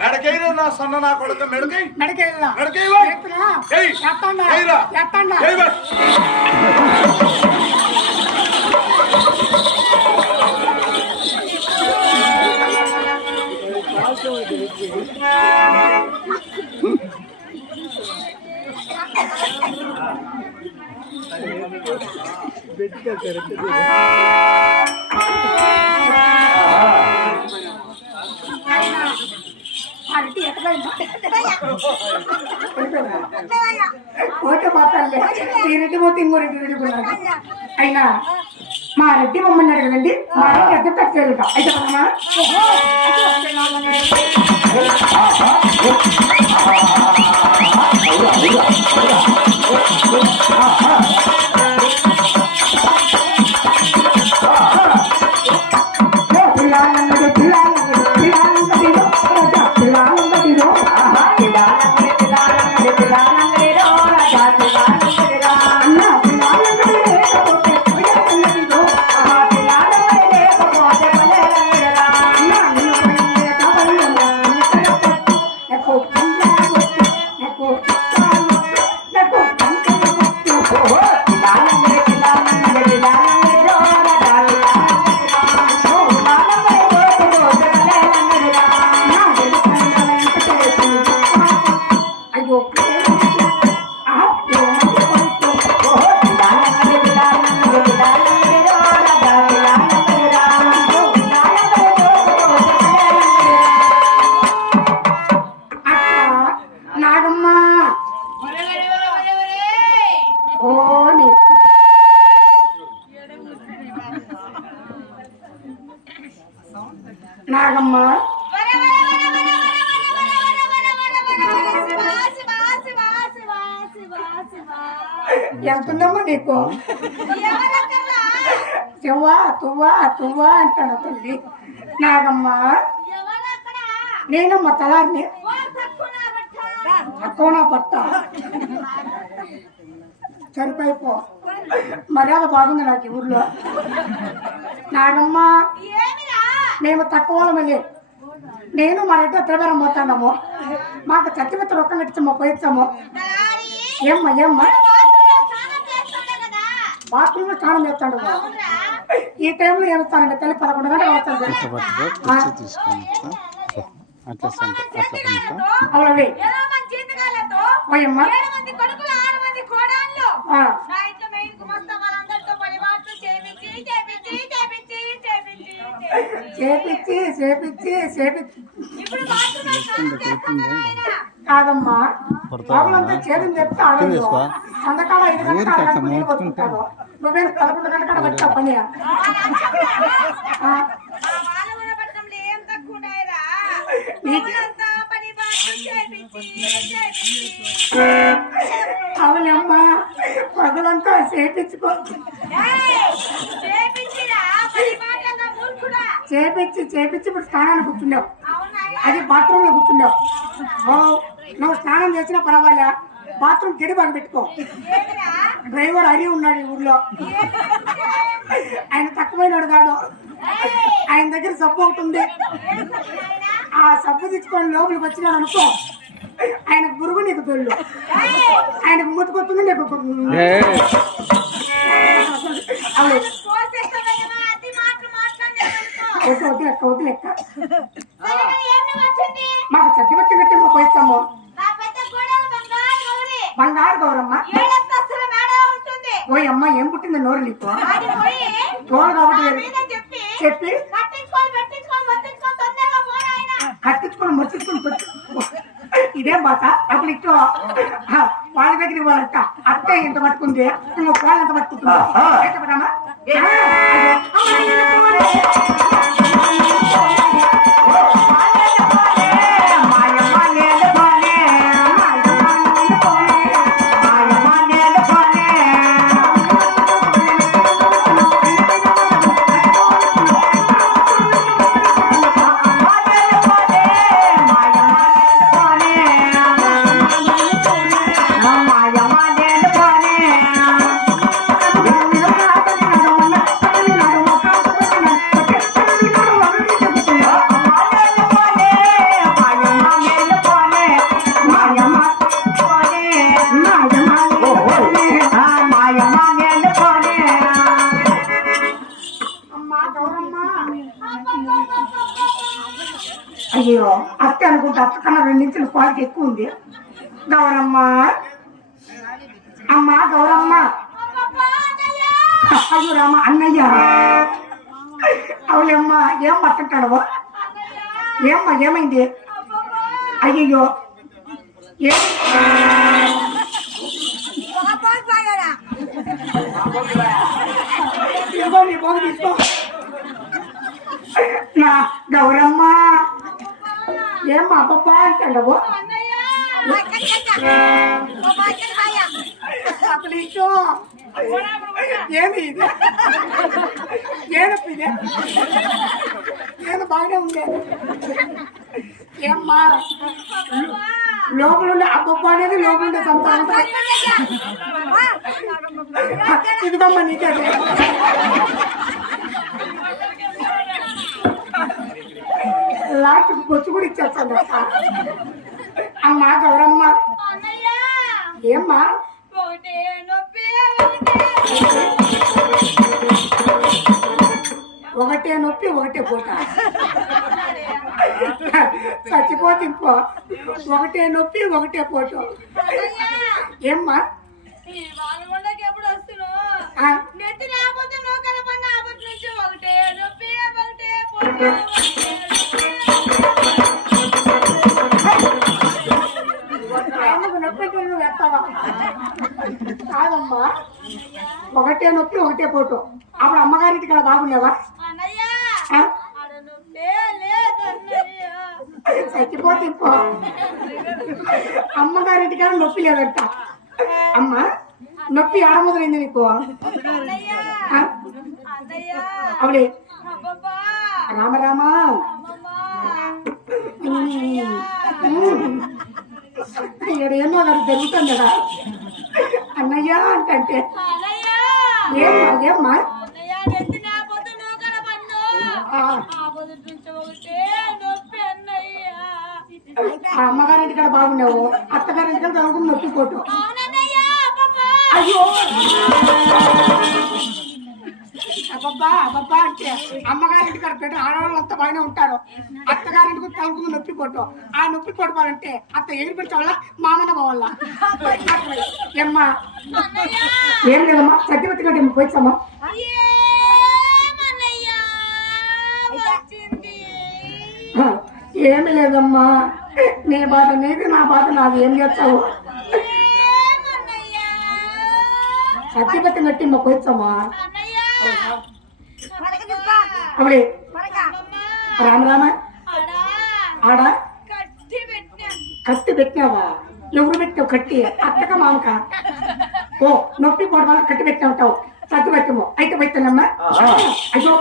మెడకైనా నా సన్న నా కొడుకు మెడకై ఓకే మాట్లాడలే ఈ రెడ్డి పోతే ఇంకో రెడ్డి రెడ్డి అయినా మా రెడ్డి బొమ్మన్నాడు కదండి మా రెడ్డి అద్దె పెట్టేది అయితే నాగమ్మ ఎంతుందమ్మా నీకు చెవ్వా తువ్వా తువ్వా అంటాడు తల్లి నాగమ్మ నేనమ్మ తలారిని తక్కువ నా పట్ట సరిపోయిపో మర్యాద బాగుంది నాకు ఈ ఊర్లో నాగమ్మ మేము తక్కువ వాళ్ళమని నేను మా రెడ్డి త్రివేరం పోతాము మాకు చచ్చిమిత్ర రొక్కం కట్టించమ్మా పోయిస్తాము ఏమ్మా బాత్రూంలో స్నానం చేస్తాడు ఈ టైంలో ఏడుస్తాను తల్లి 11 గంటలు అవుతాను అవునవి ఓయమ్మా చేపించి కాదమ్మా బాబులంతా చేదని చెప్తే ఆడదు సందకాడ 5 గంటలు నువ్వేం 11 గంటల కాడ వచ్చా పని అవునమ్మా పగలంతా చేపించుకో చేపించి ఇప్పుడు స్నానానికి కూర్చున్నావు అది బాత్రూమ్ లో కూర్చున్నావు నువ్వు స్నానం చేసినా పర్వాలే బాత్రూమ్ గడి బాగా పెట్టుకో డ్రైవర్ హరి ఉన్నాడు ఈ ఊర్లో ఆయన తక్కువైనాడు కాదు ఆయన దగ్గర సబ్బు ఒకటి ఉంది ఆ సబ్బు తెచ్చుకొని లోపలికి వచ్చినాడు అనుకో ఆయనకు పురుగు నీకు తొల్లు ఆయనకు ముట్టుకొస్తుంది నీకు వద్దు లెక్క మాకు చద్దిపత్తి కట్టి పోయిస్తాము బంగారు గౌరమ్మ ఓ అమ్మ ఏం పుట్టింది నోరు నీకు తోడు కాబట్టి చెప్పి కట్టించుకొని మొచ్చుకొని ఇదేం బాత అప్పుడు ఇట్లా వాళ్ళ దగ్గర ఇవ్వాలంట అత్త ఎంత పట్టుకుంది ఇంకో వాళ్ళు ఎంత పట్టుకుంటుందా చెప్పదమ్మా అయ్యో అత్తే అనుకుంటే అత్త కన్నా 2 ఇంచుల క్వాలిటీ ఎక్కువ ఉంది. గౌరమ్మ అమ్మ గౌరమ్మ. అయ్యో రామ అన్నయ్య. అవులేమ్మా ఏం పట్టుకుంటాడు? ఏమ్మా ఏమైంది? అయ్యయ్యో ఏ తీసుకో నీ పోగు తీసుకో. నా గౌరమ్మ ఏమ్మా అబ్బబ్బా అంటాడు. ఏమి ఇది? ఏనప్పిదే నేను బాగానే ఉండే. ఏమ్మా లోపలుండే అబ్బబ్బా అనేది లోపలుండే సంతానం. ఇదిగమ్మా నీకే లాస్ట్ బొచ్చు కూడా ఇచ్చేస్తాను. అమ్మా గౌరమ్మ ఏమ్మా ఒకటే నొప్పి ఒకటే పూట చచ్చిపోతే ఇంకో ఒకటే నొప్పి ఒకటే పూట. ఏమ్మా నొప్పి వేస్తావా? కాదమ్మా ఒకటే నొప్పి ఒకటే పోటు. అప్పుడు అమ్మగారింటి ఇక్కడ బాగుండేవా? చచ్చిపోతే అమ్మగారింటి కాడ నొప్పి లేదంట. అమ్మ నొప్పి ఆడ మొదలైంది నీకు? అవులే రామరామా ఏమో గారు జరుగుతుందడా అన్నయ్య అంటే ఏమ్మా ఏమ్మా అమ్మగారింటి కాడ బాగుండేవు, అత్తగారింటి కాడ తలుగుని నొప్పిపోటు. అయ్యో అబ్బబ్బా అబ్బబ్బా అంటే అమ్మగారింటి కాడ పెట్టు ఆడవాళ్ళంతా బాగానే ఉంటారు. అత్తగారింటికి తలుగుని నొప్పిపోటు. ఆ నొప్పి కొట్టుకోవాలంటే అత్త ఎగిరి పెట్టావాళ్ళ మామన్న పోవాల. ఏమ్మా ఏం లేదమ్మా సత్యవతి గడ్డ పోయిస్తామా? ఏమి లేదమ్మా నీ బాధ నీది నా బాధ నాది. ఏం చేస్తావు? సత్యవతి గట్టి పోయిస్తామా? అప్పుడే రామరామ ఆడా కత్తి పెట్టినావా? ఎవరు పెట్టావు కట్టి? అత్తక మామక? ఓ నొప్పి పోవడం వల్ల కట్టి పెట్టినా ఉంటావు. సత్తి పెట్టము అయితే పెట్టానమ్మా. అయ్యో